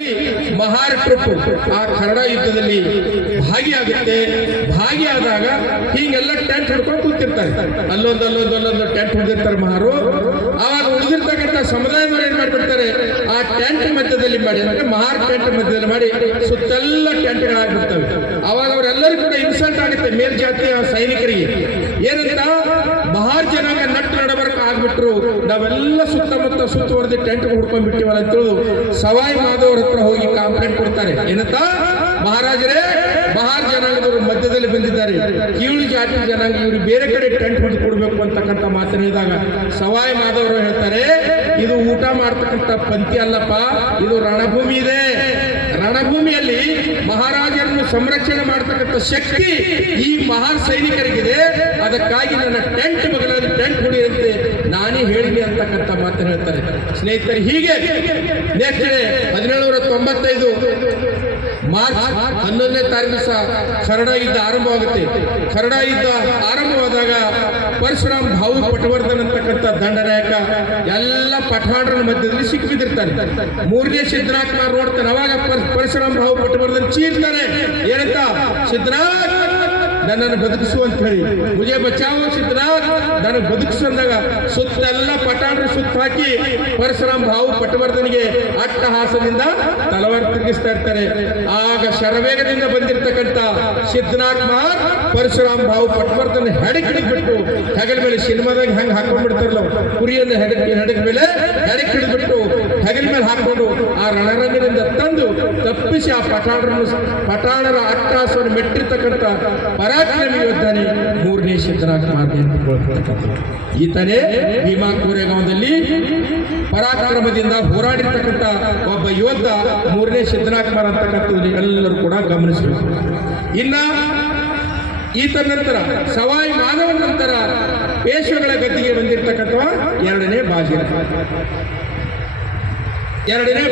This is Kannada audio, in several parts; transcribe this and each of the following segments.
ಮಹಾರ್ ಟ್ರಿಪ್ ಆ ಕನ್ನಡ ಯುದ್ಧದಲ್ಲಿ ಭಾಗಿಯಾಗುತ್ತೆ. ಭಾಗಿಯಾದಾಗ ಹೀಗೆಲ್ಲ ಟೆಂಟ್ ಹಿಡ್ಕೊಂಡು ಕೂತಿರ್ತಾರೆ. ಅಲ್ಲೊಂದು ಟೆಂಟ್ ಹೊಡೆದಿರ್ತಾರೆ ಮಹಾರು. ಆವಾಗ ಉಳಿದಿರ್ತಕ್ಕಂಥ ಸಮುದಾಯದವರು ಏನ್ ಮಾಡ್ಬಿಡ್ತಾರೆ, ಆ ಟೆಂಟ್ ಮಧ್ಯದಲ್ಲಿ ಮಾಡಿ, ಅಂದ್ರೆ ಮಹಾರ್ ಟೆಂಟ್ ಮಧ್ಯದಲ್ಲಿ ಮಾಡಿ ಸುತ್ತೆಲ್ಲ ಟೆಂಟ್ಗಳಾಗ್ಬಿಡ್ತವೆ. ಅವಾಗ ಅವರೆಲ್ಲರೂ ಕೂಡ ಇನ್ಸಲ್ಟ್ ಆಗುತ್ತೆ ಮೇಲ್ಜಾತಿಯ ಸೈನಿಕರಿಗೆ. ಏನಂತ, ಮಹಾರ್ ಜನಾಂಗ ನಟ್ಟು ನಡಬರ್ಕ ಆಗ್ಬಿಟ್ರು, ನಾವೆಲ್ಲ ಸುತ್ತಮುತ್ತ ಸುತ್ತುವರೆದು ಟೆಂಟ್ ಹುಡ್ಕೊಂಡ್ಬಿಟ್ಟಿವಲ್ಲ ಅಂತ ಸವಾಯಿ ಮಾಧವರ ಹತ್ರ ಹೋಗಿ ಕಂಪ್ಲೇಂಟ್ ಕೊಡ್ತಾರೆ. ಏನಂತ, ಮಹಾರಾಜರೇ, ಮಹಾರ್ ಜನಾಂಗದವರು ಮಧ್ಯದಲ್ಲಿ ಬಂದಿದ್ದಾರೆ, ಕೀಳು ಜಾತಿ ಜನಾಂಗ, ಇವರು ಬೇರೆ ಕಡೆ ಟೆಂಟ್ ಹೊಡೆದು ಕೊಡ್ಬೇಕು ಅಂತಕ್ಕಂಥ ಮಾತನಾಡಿದಾಗ ಸವಾಯಿ ಮಾಧವರು ಹೇಳ್ತಾರೆ, ಇದು ಊಟ ಮಾಡ್ತಕ್ಕಂಥ ಪಂಕ್ತಿ ಅಲ್ಲಪ್ಪ, ಇದು ರಣಭೂಮಿ ಇದೆ. ರಣಭೂಮಿಯಲ್ಲಿ ಮಹಾರಾಜರನ್ನು ಸಂರಕ್ಷಣೆ ಮಾಡತಕ್ಕಂಥ ಶಕ್ತಿ ಈ ಮಹಾನ್ ಸೈನಿಕರಿಗಿದೆ. ಅದಕ್ಕಾಗಿ ನನ್ನ ಟೆಂಟ್ ಬಗಲಲ್ಲಿ ಟೆಂಟ್ ಹೊಡೆಯುವಂತೆ ನಾನೇ ಹೇಳಿದೆ ಅಂತಕ್ಕಂಥ ಮಾತನ್ನು ಹೇಳ್ತಾರೆ. ಸ್ನೇಹಿತರೆ, ಹೀಗೆ ನೆಕ್ಸ್ಟ್ ಡೇ 1795 ಮಾರ್ಚ್ 11ನೇ ತಾರೀಕು ದಿವಸ ಕನ್ನಡ ಯುದ್ಧ ಆರಂಭವಾಗುತ್ತೆ. ಕನ್ನಡ ಯುದ್ಧ ಆರಂಭವಾದಾಗ ಪರಶುರಾಮ್ ಭಾವು ಪಟವರ್ಧನ್ ಅಂತಕ್ಕಂಥ ದಂಡನಾಯಕ ಎಲ್ಲ ಪಠಾಣರ ಮಧ್ಯದಲ್ಲಿ ಸಿಕ್ಕಿಬಿದ್ದಿರ್ತಾನೆ. 3ನೇ ಸಿದ್ಧನಾಥ್ ನೋಡ್ತಾನೆ. ಅವಾಗ ಪರಶುರಾಮ್ ಭಾವು ಪಟವರ್ಧನ್ ಚೀರ್ತಾನೆ. ಏನಂತ, ಸಿದ್ಧನಾಥ್ ನನ್ನನ್ನು ಬದುಕಿಸು ಅಂತ ಹೇಳಿ, ಮುಜೆ ಬಚಾವೋ ಸಿದ್ಧನಾಥ್, ನನಗೆ ಬದುಕಿಸು ಅಂದಾಗ ಸುತ್ತೆಲ್ಲ ಪಠಾಣರು ಸುತ್ತ ಹಾಕಿ ಪರಶುರಾಮ್ ಭಾವು ಪಟವರ್ಧನಿಗೆ ಅಟ್ಟಹಾಸದಿಂದ ತಲವಾರು ತಿರುಗಿಸ್ತಾ ಇರ್ತಾರೆ. ಆಗ ಶರವೇಗದಿಂದ ಬಂದಿರತಕ್ಕಂಥ ಸಿದ್ಧನಾಥ್ ಮಹಾರ್ ಪರಶುರಾಮ್ ಭಾವು ಪಟವರ್ಧನ ಹೆಡಕ್ ಹಿಡಿದ್ಬಿಟ್ಟು ಹೆಗಲ ಮೇಲೆ ಸಿನಿಮಾದಾಗ ಹೆಂಗೆ ಹಾಕೊಂಡ್ಬಿಡ್ತಾರಲ್ಲ, ಕುರಿಯನ್ನು ಹೆಡಕ್ ಮೇಲೆ ಹೆಡಕ್ ಹಿಡಿದ್ಬಿಟ್ಟು ಹೆಗಲ ಮೇಲೆ ಹಾಕೊಂಡು ಆ ರಣರಂಗದಿಂದ ತಂದು ತಪ್ಪಿಸಿ ಆ ಪಠಾಣರ ಅಟ್ಟಹಾಸವನ್ನು ಮೆಟ್ಟಿರ್ತಕ್ಕಂಥ ಪರಾಕ್ರಮಿ ಯೋಧನೆ 3ನೇ ಸಿದ್ಧನಾಥ್ ಮಹಾರ್ ಅಂತ ಈತನೇ ಭೀಮಾ ಕೋರೆಗಾಂವದಲ್ಲಿ ಪರಾಕ್ರಮದಿಂದ ಹೋರಾಡಿರ್ತಕ್ಕಂಥ ಒಬ್ಬ ಯೋಧ 3ನೇ ಸಿದ್ಧನಾಥ್ ಮಹಾರ್ ಅಂತಕ್ಕಂಥದ್ದು ಎಲ್ಲರೂ ಕೂಡ ಗಮನಿಸಬೇಕು. ಇನ್ನ ಈತ ನಂತರ ಸವಾಯಿ ಮಾಧವ ನಂತರ ಪೇಶ್ವೆಗಳ ಗದ್ದಿಗೆ ಬಂದಿರತಕ್ಕಂಥ 2ನೇ ಬಾಜಿರಾವ್. 2ನೇ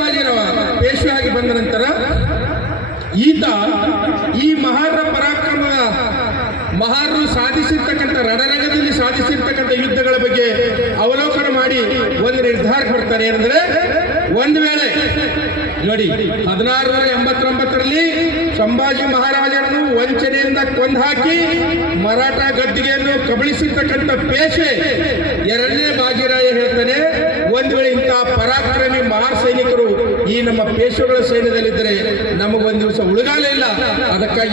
ಬಾಜಿರಾವ ಪೇಶ್ವೆ ಆಗಿ ಬಂದ ನಂತರ ಈತ ಈ ಮಹಾರ ಪರಾಕ್ರಮದ ಮಹಾರರು ಸಾಧಿಸಿರ್ತಕ್ಕಂಥ ರಣರಂಗದಲ್ಲಿ ಸಾಧಿಸಿರ್ತಕ್ಕಂಥ ಯುದ್ಧಗಳ ಬಗ್ಗೆ ಅವಲೋಕನ ಮಾಡಿ ಒಂದು ನಿರ್ಧಾರಕ್ಕೆ ಬರ್ತಾರೆ. ಏನಂದ್ರೆ, ಒಂದು ವೇಳೆ ನೋಡಿ 1689ರಲ್ಲಿ ಸಂಭಾಜಿ ಮಹಾರಾಜರನ್ನು ವಂಚನೆಯಿಂದ ಕೊಂದು ಹಾಕಿ ಮರಾಠ ಗದ್ದಿಗೆಯನ್ನು ಕಬಳಿಸಿರ್ತಕ್ಕಂಥ ಪೇಶೆ 2ನೇ ಬಾಜಿರಾಯ ಹೇಳ್ತಾನೆ, ಒಂದು ವೇಳೆ ಇಂತಹ ಪರಾಕ್ರಮಿ ಮಹಾರ್ ಸೈನಿಕರು ಈ ನಮ್ಮ ಪೇಶ್ವೆಗಳ ಸೈನ್ಯದಲ್ಲಿದ್ದರೆ ನಮಗೊಂದು ದಿವಸ ಉಳುಗಾಲ ಇಲ್ಲ. ಅದಕ್ಕಾಗಿ